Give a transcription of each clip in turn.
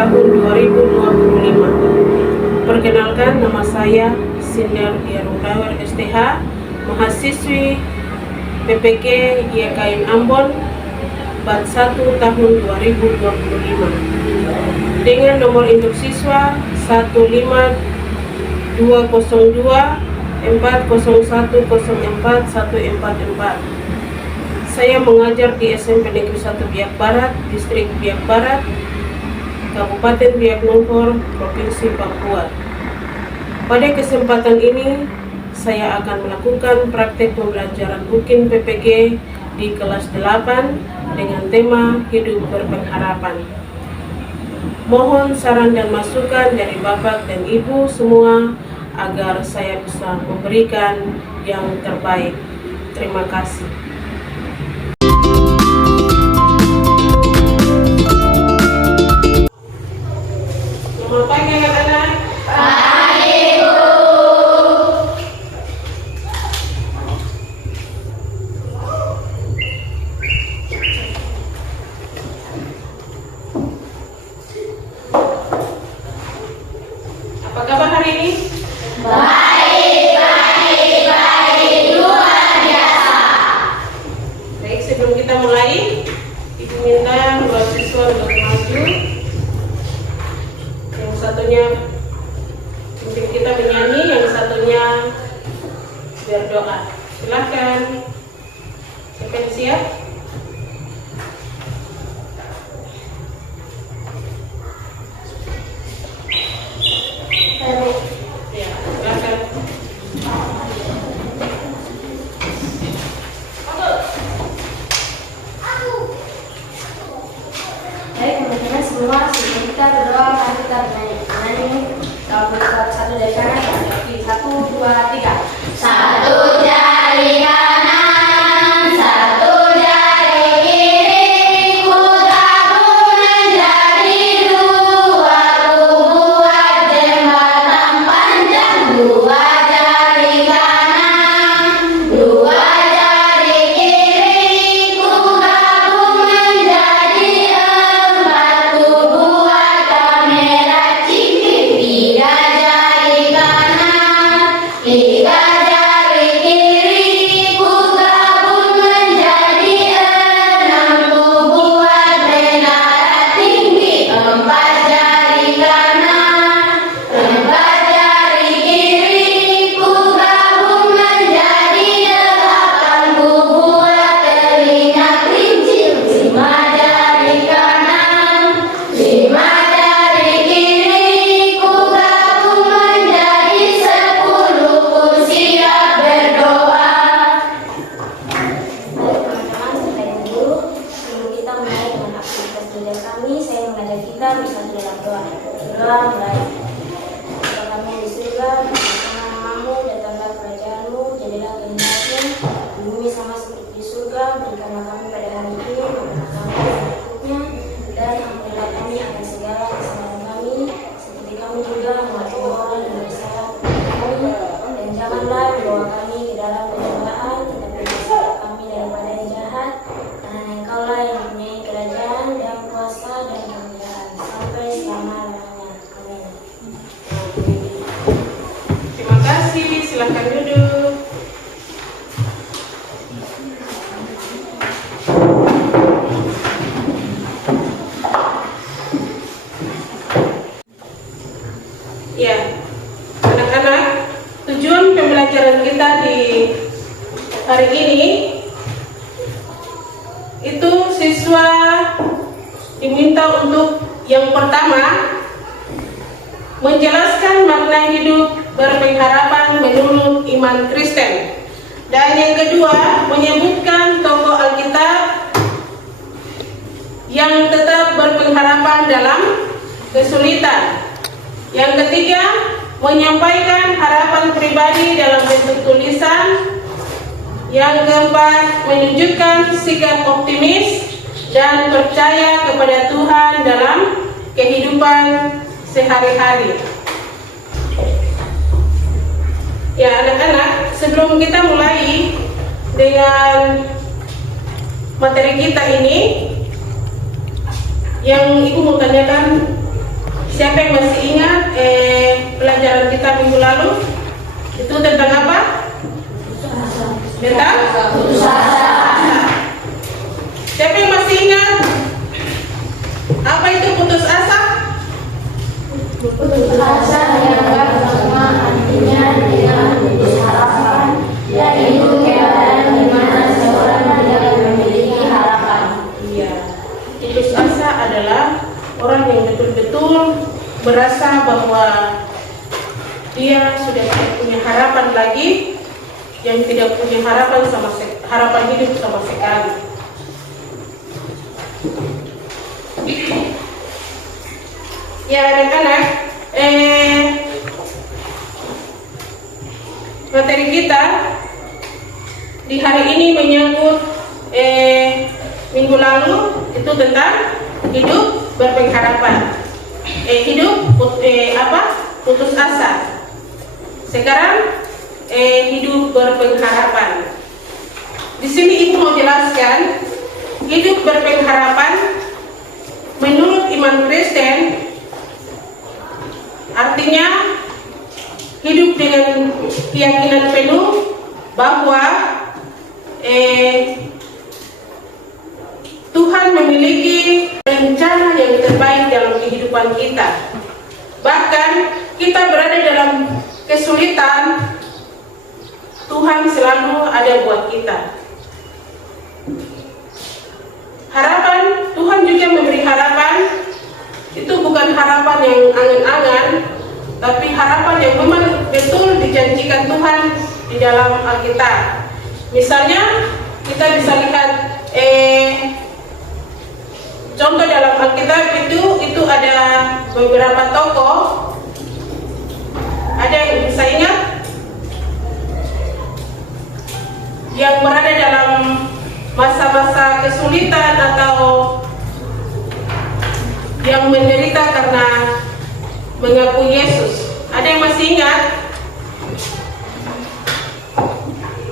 tahun 2025. Perkenalkan, nama saya Sindar Diarungdawer STH, mahasiswi PPK YKM Ambon, bat 1 tahun 2025. Dengan nomor induk siswa 1522024010444. Saya mengajar di SMP Negeri 1 Biak Barat, Distrik Biak Barat, Kabupaten Biak Numfor, Provinsi Papua. Pada kesempatan ini, saya akan melakukan praktek pembelajaran Bukin PPG di kelas 8 dengan tema Hidup Berpengharapan. Mohon saran dan masukan dari Bapak dan Ibu semua agar saya bisa memberikan yang terbaik. Terima kasih. Selamat pagi anak-anak. Pagi, Bu. Apa kabar hari ini? Baik, luar biasa. Baik, sebelum kita mulai, Ibu minta dua siswa untuk maju. Yang satunya mungkin kita menyanyi, yang satunya berdoa. Silahkan. Siapa yang siap? Ya, silahkan. Baik, teman-teman semua, sebelum kita berdoa, mari kita menyanyi lagu satu dari kanan, satu, dua, tiga. Satu jari kanan, satu jari kiri, ku gabung menjadi dua, ku buat jembatan panjang. Dua jari kanan, dua jari kiri, ku gabung menjadi empat, ku buat kamera cipik. Tiga jari kanan, tiga jari kiri, ku gabung menjadi enam, ku buat menara tinggi. Empat jari kanan, empat jari kiri, ku gabung menjadi delapan, ku buat telinga kelinci. Lima jari kanan, lima jari kiri, ku gabung menjadi sepuluh, ku siap berdoa. Baik teman-teman, sampai dulu sebelum kita mulai dengan aktivitas belajar kami, saya mengajak kita bersatu dalam doa. Doa mulai. Bapa kami yang di surga, dikuduskanlah namamu, datanglah kerajaanmu, jadilah kehendakmu di bumi sama seperti di surga. Berikanlah kami pada hari ini makanan kami berikutnya, dan ampunilah kami akan segala kesalahan kami, seperti kami juga mengampuni orang yang bersalah kepada kami, dan janganlah membawa kami ke dalam pencobaan, tetapi bebaskanlah kami daripada yang jahat, karena Engkaulah yang mempunyai kerajaan dan kuasa dan kemuliaan sampai selama-lamanya. Amin. Terima kasih, silahkan duduk. Ya, anak-anak, tujuan pembelajaran kita di hari ini itu siswa diminta untuk yang pertama menjelaskan makna hidup berpengharapan menurut iman Kristen, dan yang kedua menyebutkan tokoh Alkitab yang tetap berpengharapan dalam kesulitan. Yang ketiga, menyampaikan harapan pribadi dalam bentuk tulisan. Yang keempat, menunjukkan sikap optimis dan percaya kepada Tuhan dalam kehidupan sehari-hari. Ya anak-anak, sebelum kita mulai dengan materi kita ini, yang Ibu mau tanyakan Siapa yang masih ingat pelajaran kita minggu lalu? Itu tentang apa? Tentang putus asa. Siapa yang masih ingat? Apa itu putus asa? Putus asa yang pertama artinya dengan putus harapan, yaitu keadaan di mana seorang tidak memiliki harapan. Iya. Putus asa adalah orang yang betul-betul merasa bahwa dia sudah tidak punya harapan lagi, yang tidak punya harapan hidup sama sekali. Ya anak-anak, materi kita di hari ini menyangkut minggu lalu itu tentang hidup berpengharapan. Putus asa. Sekarang hidup berpengharapan. Di sini Ibu mau jelaskan hidup berpengharapan menurut iman Kristen artinya hidup dengan keyakinan penuh bahwa Tuhan memiliki rencana yang terbaik dalam kehidupan kita. Bahkan kita berada dalam kesulitan, Tuhan selalu ada buat kita. Harapan, Tuhan juga memberi harapan. Itu bukan harapan yang angan-angan, tapi harapan yang memang betul dijanjikan Tuhan di dalam Alkitab. Misalnya kita bisa lihat contoh dalam Alkitab itu ada beberapa tokoh. Ada yang bisa ingat yang berada dalam masa-masa kesulitan atau yang menderita karena mengakui Yesus? Ada yang masih ingat?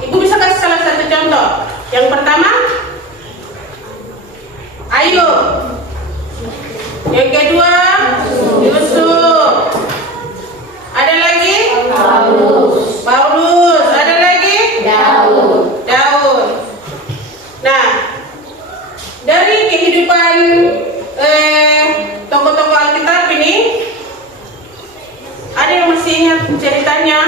Ibu bisa kasih salah satu contoh. Yang pertama, Ayub. Yang kedua, Yusuf. Ada lagi? Paulus. Ada lagi? Daud. Nah, dari kehidupan tokoh-tokoh Alkitab ini, ada yang masih ingat ceritanya?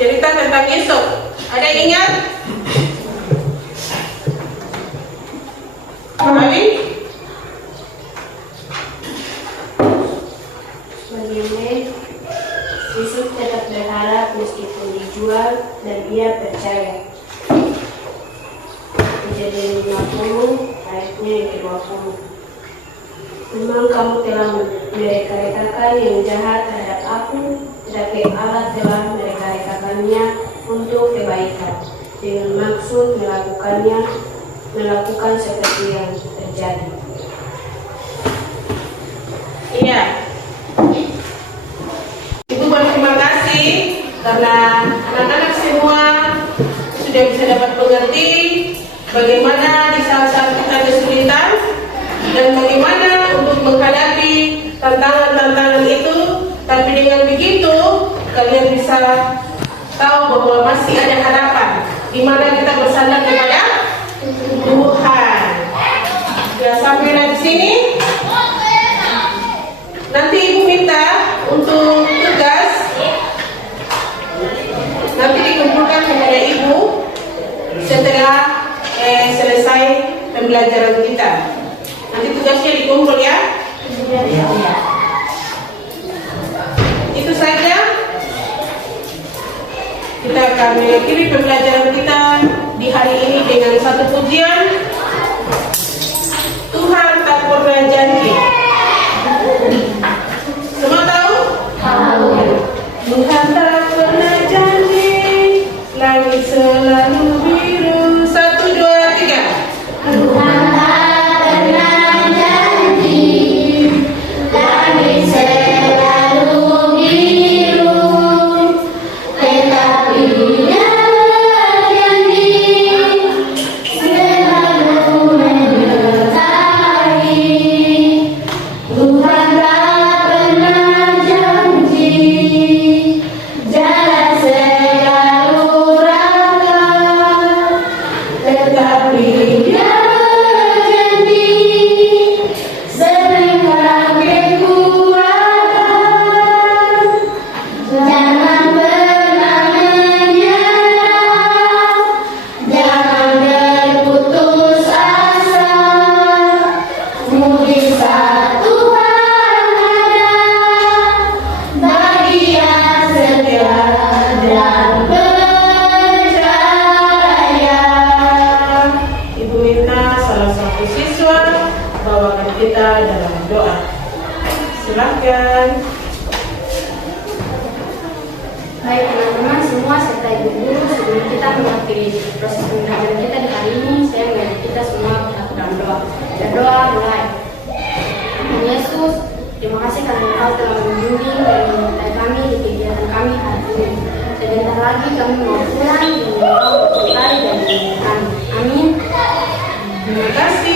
Cerita tentang Yusuf. Ada yang ingat? Amin. Bagaimana Yusuf tetap berharap meskipun dijual dan ia percaya. Kejadian 50 ayatnya yang ke-20. Memang kamu telah mereka-rekakan yang jahat terhadap aku, tetapi Allah telah mereka-rekakannya untuk kebaikan, dengan maksud melakukan seperti yang terjadi. Iya. Ibu berterima kasih karena anak-anak semua sudah bisa dapat mengerti bagaimana di saat-saat kita kesulitan dan bagaimana untuk menghadapi tantangan-tantangan itu. Tapi dengan begitu kalian bisa tahu bahwa masih ada harapan di mana kita bersandar kepada Tuhan. Ya, sampailah di sini. Nanti Ibu minta untuk tugas nanti dikumpulkan kepada Ibu setelah selesai pembelajaran kita. Nanti tugasnya dikumpul ya. Itu saja. Kita akan mengakhiri pembelajaran kita di hari ini dengan satu pujian. Tuhan tak pernah janji. Semua tahu? Tahu. Tuhan tak pernah janji, langit selalu biru. 1, 2, 3. Tuhan tak pernah janji, langit selalu biru, tetapi Dia berjanji selalu menyertai. berdoa. Silakan. Baik teman-teman semua serta ibu guru, sebelum kita mengakhiri proses pembelajaran kita di hari ini, saya mengajak kita semua melakukan doa. Berdoa mulai. Tuhan Yesus, terima kasih karena Engkau telah membimbing dan menyertai kami di kegiatan kami hari ini. Sebentar lagi kami mau pulang dan Engkau berkati dan memberkati kami. Amin. Terima kasih.